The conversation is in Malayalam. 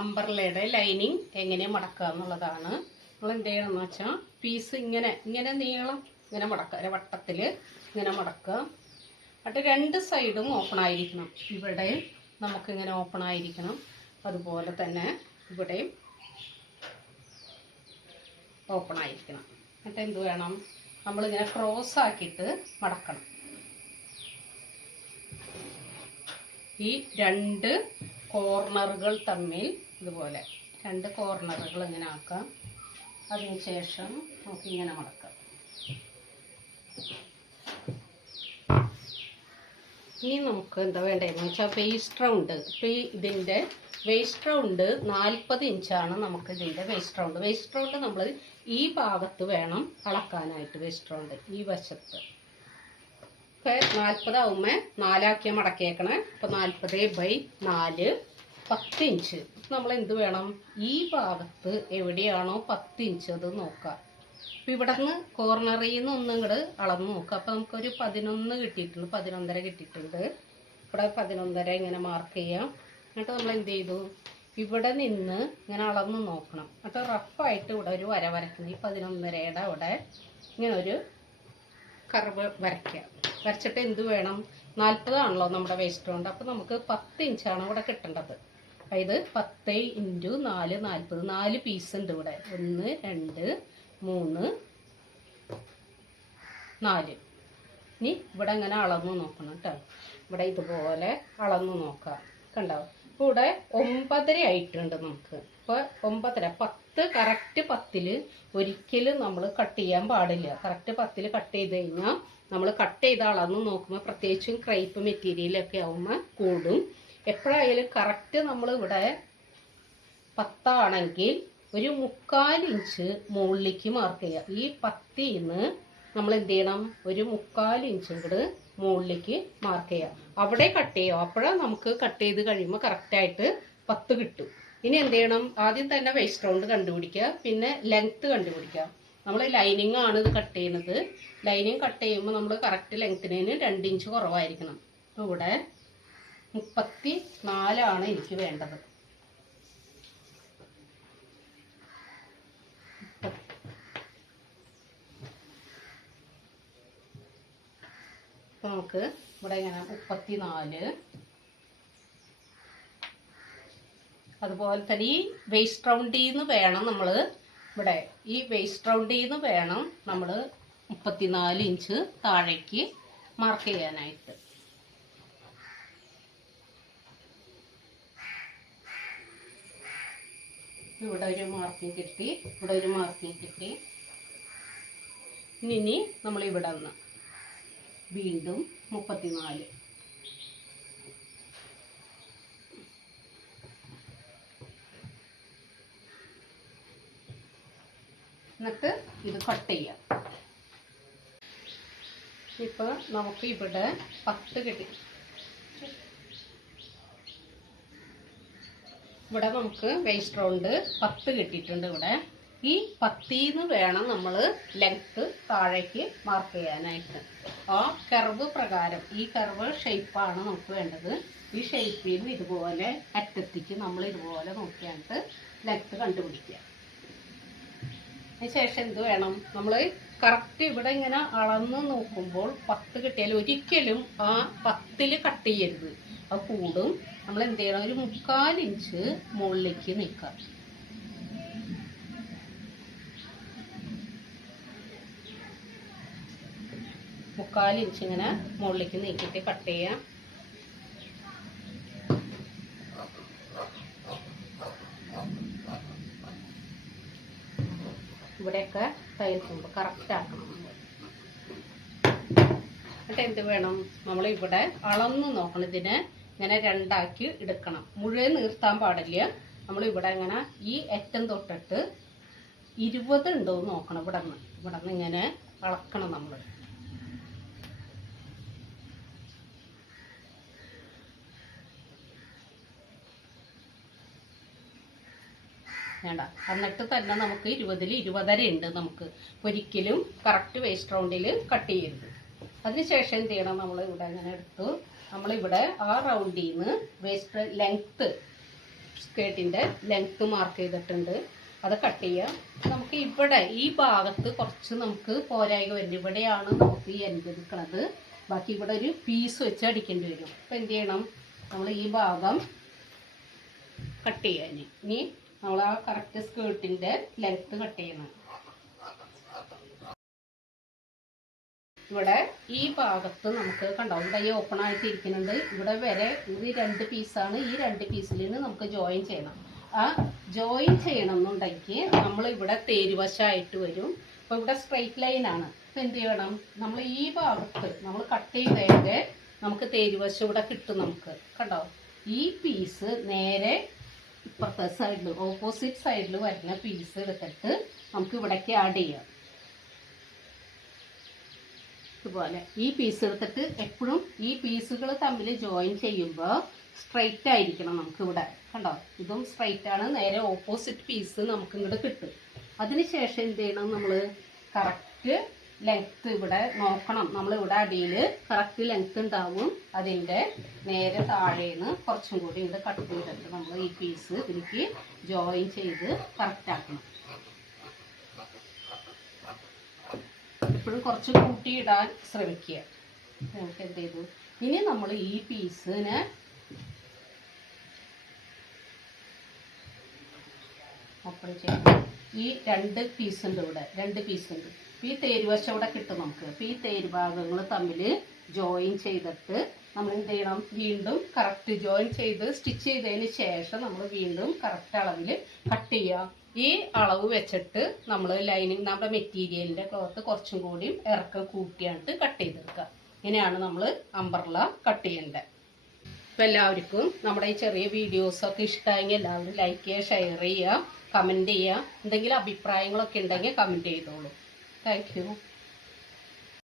അംബ്രല്ലയുടെ ലൈനിങ് എങ്ങനെ മടക്കുക എന്നുള്ളതാണ്. നമ്മൾ എന്ത് ചെയ്യണമെന്ന് വെച്ചാൽ പീസ് ഇങ്ങനെ നീളം ഇങ്ങനെ മടക്കുക, വട്ടത്തിൽ ഇങ്ങനെ മടക്കുക. എന്നിട്ട് രണ്ട് സൈഡും ഓപ്പൺ ആയിരിക്കണം. ഇവിടെ നമുക്കിങ്ങനെ ഓപ്പൺ ആയിരിക്കണം, അതുപോലെ തന്നെ ഇവിടെയും ഓപ്പൺ ആയിരിക്കണം. എന്നിട്ട് എന്ത് വേണം, നമ്മളിങ്ങനെ ക്രോസ് ആക്കിയിട്ട് മടക്കണം. ഈ രണ്ട് കോർണറുകൾ തമ്മിൽ ഇതുപോലെ രണ്ട് കോർണറുകൾ ഇങ്ങനെ ആക്കാം. അതിനുശേഷം നമുക്കിങ്ങനെ മടക്കാം. ഇനി നമുക്ക് എന്താ വേണ്ടതെന്ന് വെച്ചാൽ വേസ്റ്റ് റൗണ്ട്. ഇപ്പോൾ ഇതിൻ്റെ വേസ്റ്റ് റൗണ്ട് 40 ഇഞ്ചാണ് നമുക്ക് ഇതിൻ്റെ വേസ്റ്റ് റൗണ്ട്. വേസ്റ്റ് റൗണ്ട് നമ്മൾ ഈ ഭാഗത്ത് വേണം അളക്കാനായിട്ട്. വേസ്റ്റ് റൗണ്ട് ഈ വശത്ത് ഇപ്പോൾ 40 ആവുമ്പോൾ 4 ആക്കിയ മടക്കിയേക്കണേ. അപ്പോൾ 40/4 10 ഇഞ്ച്. നമ്മൾ എന്ത് വേണം, ഈ ഭാഗത്ത് എവിടെയാണോ 10 ഇഞ്ച് അത് നോക്കാം. അപ്പം ഇവിടെ നിന്ന് കോർണറിൽ നിന്ന് ഒന്നും ഇങ്ങോട്ട് അളന്ന് നോക്കാം. അപ്പോൾ നമുക്കൊരു 11 കിട്ടിയിട്ടുണ്ട്, 11.5 കിട്ടിയിട്ടുണ്ട്. ഇവിടെ 11.5 ഇങ്ങനെ മാർക്ക് ചെയ്യാം. എന്നിട്ട് നമ്മൾ എന്ത് ചെയ്തു, ഇവിടെ നിന്ന് ഇങ്ങനെ അളന്ന് നോക്കണം. എന്നിട്ട് റഫായിട്ട് ഇവിടെ ഒരു വര വരയ്ക്കണം. ഈ 11.5യുടെ അവിടെ ഇങ്ങനെ ഒരു കർവ് വരയ്ക്കുക. വരച്ചിട്ട് എന്ത് വേണം, 40 ആണല്ലോ നമ്മുടെ വേസ്റ്റ് റൗണ്ട്. അപ്പോൾ നമുക്ക് 10 ഇഞ്ചാണ് ഇവിടെ കിട്ടേണ്ടത്. അതായത് 10 × 4 40. 4 പീസ് ഉണ്ട് ഇവിടെ. 1 2 3 4. ഇനി ഇവിടെ ഇങ്ങനെ അളന്ന് നോക്കണം കേട്ടോ. ഇവിടെ ഇതുപോലെ അളന്ന് നോക്കാം. കണ്ടോ, ഇപ്പോൾ ഇവിടെ 9.5 ആയിട്ടുണ്ട് നമുക്ക്. ഇപ്പോൾ 9.5 10 കറക്റ്റ് 10ൽ ഒരിക്കലും നമ്മൾ കട്ട് ചെയ്യാൻ പാടില്ല. കറക്റ്റ് 10ൽ കട്ട് ചെയ്ത് കഴിഞ്ഞാൽ നമ്മൾ കട്ട് ചെയ്ത അളന്ന് നോക്കുമ്പോൾ, പ്രത്യേകിച്ചും ക്രൈപ്പ് മെറ്റീരിയലൊക്കെ ആകുമ്പോൾ കൂടും. എപ്പോഴായാലും കറക്റ്റ് നമ്മൾ ഇവിടെ 10 ആണെങ്കിൽ ഒരു 3/4 ഇഞ്ച് മുകളിലേക്ക് മാർക്ക് ചെയ്യുക. ഈ 10ൽ നിന്ന് നമ്മൾ എന്ത് ചെയ്യണം, ഒരു 3/4 ഇഞ്ച് കൂടെ മുകളിലേക്ക് മാർക്ക് ചെയ്യുക. അവിടെ കട്ട് ചെയ്യുക. അപ്പോഴാണ് നമുക്ക് കട്ട് ചെയ്ത് കഴിയുമ്പോൾ കറക്റ്റായിട്ട് 10 കിട്ടും. ഇനി എന്ത് ചെയ്യണം, ആദ്യം തന്നെ വേസ്റ്റ് റൗണ്ട് കണ്ടുപിടിക്കുക, പിന്നെ ലെങ്ത്ത് കണ്ടുപിടിക്കുക. നമ്മൾ ലൈനിങ് ആണ് ഇത് കട്ട് ചെയ്യുന്നത്. ലൈനിങ് കട്ട് ചെയ്യുമ്പോൾ നമ്മൾ കറക്റ്റ് ലെങ്ത്തിന് 2 ഇഞ്ച് കുറവായിരിക്കണം. അപ്പോൾ ഇവിടെ 34 എനിക്ക് വേണ്ടത്. അപ്പോൾ നമുക്ക് ഇവിടെ ഇങ്ങനെ 34. അതുപോലെ തന്നെ ഈ വേസ്റ്റ് റൗണ്ടിൽ നിന്ന് വേണം നമ്മൾ ഇവിടെ ഈ വേസ്റ്റ് റൗണ്ടിൽ നിന്ന് വേണം നമ്മൾ 34 ഇഞ്ച് താഴേക്ക് മാർക്ക് ചെയ്യാനായിട്ട്. ഇവിടെ ഒരു മാർക്കിങ് കിട്ടി, ഇവിടെ ഒരു മാർക്കിങ് കിട്ടി. ഇനി നമ്മൾ ഇവിടെ നിന്ന് വീണ്ടും 34. എന്നിട്ട് ഇത് കട്ട് ചെയ്യാം. ഇപ്പോൾ നമുക്ക് ഇവിടെ 10 കിട്ടി. ഇവിടെ നമുക്ക് വേസ്റ്റ് റൗണ്ട് 10 കിട്ടിയിട്ടുണ്ട്. ഇവിടെ ഈ 10ൽ നിന്ന് വേണം നമ്മൾ ലെങ്ത്ത് താഴേക്ക് മാർക്ക് ചെയ്യാനായിട്ട്. ആ കർവ് പ്രകാരം, ഈ കർവ് ഷേപ്പാണ് നമുക്ക് വേണ്ടത്. ഈ ഷേപ്പിൽ നിന്ന് ഇതുപോലെ അറ്റത്തേക്ക് നമ്മൾ ഇതുപോലെ നോക്കിയായിട്ട് ലെങ്ത്ത് കണ്ടുപിടിക്കുക. അതിനുശേഷം എന്ത് വേണം, നമ്മൾ കറക്റ്റ് ഇവിടെ ഇങ്ങനെ അളന്ന് നോക്കുമ്പോൾ 10 കിട്ടിയാൽ ഒരിക്കലും ആ 10ൽ കട്ട് ചെയ്യരുത്, അത് കൂടും. നമ്മൾ എന്ത് ചെയ്യണം, ഒരു 3/4 ഇഞ്ച് മുകളിലേക്ക് നീക്കാം. മുക്കാൽ ഇഞ്ച് ഇങ്ങനെ മുകളിലേക്ക് നീക്കിയിട്ട് കട്ട് ചെയ്യാം. ഇവിടെയൊക്കെ തയ്യൽ തുമ്പ് കറക്റ്റ് ആക്കണം. എന്നിട്ട് എന്ത് വേണം, നമ്മൾ ഇവിടെ അളന്ന് നോക്കണം. ഇതിനെ ഇങ്ങനെ 2 ആക്കി എടുക്കണം. മുഴുവൻ നിർത്താൻ പാടില്ല. നമ്മൾ ഇവിടെ ഇങ്ങനെ ഈ അറ്റം തൊട്ടിട്ട് 20 ഉണ്ടോ എന്ന് നോക്കണം. ഇവിടെ നിന്ന് ഇങ്ങനെ അളക്കണം നമ്മൾ. വേണ്ട, എന്നിട്ട് തന്നെ നമുക്ക് 20ൽ 20.5 ഉണ്ട്. നമുക്ക് ഒരിക്കലും കറക്റ്റ് വേസ്റ്റ് റൗണ്ടിൽ കട്ട് ചെയ്യരുത്. അതിനുശേഷം എന്ത് ചെയ്യണം, നമ്മൾ ഇവിടെ ഇങ്ങനെ എടുത്തു. നമ്മളിവിടെ ആ റൗണ്ടിൽ നിന്ന് വേസ്റ്റ് ലെങ്ത്ത് സ്കേർട്ടിൻ്റെ ലെങ്ത്ത് മാർക്ക് ചെയ്തിട്ടുണ്ട്, അത് കട്ട് ചെയ്യുക. നമുക്ക് ഇവിടെ ഈ ഭാഗത്ത് കുറച്ച് നമുക്ക് പോരായ്ക വരുന്നത്, ഇവിടെയാണ് നമുക്ക് ഈ എൻഡ് എടുക്കുന്നത്. ബാക്കി ഇവിടെ ഒരു പീസ് വെച്ച് അടിക്കേണ്ടി വരും. അപ്പോൾ എന്ത് ചെയ്യണം, നമ്മൾ ഈ ഭാഗം കട്ട് ചെയ്യാൻ. ഇനി നമ്മൾ ആ കറക്റ്റ് സ്കേർട്ടിൻ്റെ ലെങ്ത്ത് കട്ട് ചെയ്യണം. ഇവിടെ ഈ ഭാഗത്ത് നമുക്ക് കണ്ടോ, ഇവിടെ ഈ ഓപ്പൺ ആയിട്ട് ഇരിക്കുന്നുണ്ട്. ഇവിടെ വരെ ഇത് 2 പീസാണ്. ഈ 2 പീസിൽ നിന്ന് നമുക്ക് ജോയിൻ ചെയ്യണം. ആ ജോയിൻ ചെയ്യണം എന്നുണ്ടെങ്കിൽ നമ്മൾ ഇവിടെ തേരുവശമായിട്ട് വരും. അപ്പോൾ ഇവിടെ സ്ട്രെയിറ്റ് ലൈനാണ്. അപ്പോൾ എന്ത് ചെയ്യണം, നമ്മൾ ഈ ഭാഗത്ത് നമ്മൾ കട്ട് ചെയ്തതിൻ്റെ നമുക്ക് തേരുവശം ഇവിടെ കിട്ടും. നമുക്ക് കണ്ടോ, ഈ പീസ് നേരെ ഇപ്പുറത്തെ സൈഡിൽ ഓപ്പോസിറ്റ് സൈഡിൽ വരുന്ന പീസ് എടുത്തിട്ട് നമുക്ക് ഇവിടേക്ക് ആഡ് ചെയ്യാം. ഇതുപോലെ ഈ പീസ് എടുത്തിട്ട് എപ്പോഴും ഈ പീസുകൾ തമ്മിൽ ജോയിൻ ചെയ്യുമ്പോൾ സ്ട്രൈറ്റ് ആയിരിക്കണം. നമുക്ക് ഇവിടെ കണ്ടോ, ഇതും സ്ട്രൈറ്റ് ആണ്. നേരെ ഓപ്പോസിറ്റ് പീസ് നമുക്ക് ഇങ്ങോട്ട് കിട്ടും. അതിനുശേഷം എന്ത് ചെയ്യണം, നമ്മൾ കറക്റ്റ് ലെങ്ത്ത് ഇവിടെ നോക്കണം. നമ്മളിവിടെ അടിയിൽ കറക്റ്റ് ലെങ്ത്ത് ഉണ്ടാവും. അതിൻ്റെ നേരെ താഴേന്ന് കുറച്ചും കൂടി ഇവിടെ കട്ട് ചെയ്തിട്ട് നമ്മൾ ഈ പീസ് ഇതിലേക്ക് ജോയിൻ ചെയ്ത് കറക്റ്റാക്കണം. എപ്പോഴും കുറച്ച് കൂട്ടിയിടാൻ ശ്രമിക്കുക. നമുക്ക് എന്ത് ചെയ്തു, ഇനി നമ്മൾ ഈ പീസിനെ ഓപ്പൺ ചെയ്യണം. ഈ 2 പീസ് ഉണ്ട്, ഇവിടെ 2 പീസ് ഉണ്ട്. ഈ തേരുവശം ഇവിടെ കിട്ടും നമുക്ക്. അപ്പോൾ ഈ തേരുഭാഗങ്ങൾ തമ്മിൽ ജോയിൻ ചെയ്തിട്ട് നമ്മൾ എന്ത് ചെയ്യണം, വീണ്ടും കറക്റ്റ് ജോയിൻ ചെയ്ത് സ്റ്റിച്ച് ചെയ്തതിന് ശേഷം നമ്മൾ വീണ്ടും കറക്റ്റ് അളവിൽ കട്ട് ചെയ്യുക. ഈ അളവ് വെച്ചിട്ട് നമ്മൾ ലൈനിങ് നമ്മുടെ മെറ്റീരിയലിൻ്റെ ക്ലോത്ത് കുറച്ചും കൂടി ഇറക്കം കൂട്ടിയായിട്ട് കട്ട് ചെയ്തെടുക്കുക. ഇങ്ങനെയാണ് നമ്മൾ അംബ്രല്ല കട്ട് ചെയ്യേണ്ടത്. അപ്പോൾ എല്ലാവർക്കും നമ്മുടെ ഈ ചെറിയ വീഡിയോസൊക്കെ ഇഷ്ടമായെങ്കിൽ എല്ലാവരും ലൈക്ക് ചെയ്യുക, ഷെയർ ചെയ്യുക, കമൻറ്റ് ചെയ്യുക. എന്തെങ്കിലും അഭിപ്രായങ്ങളൊക്കെ ഉണ്ടെങ്കിൽ കമൻറ്റ് ചെയ്തോളൂ. Thank you.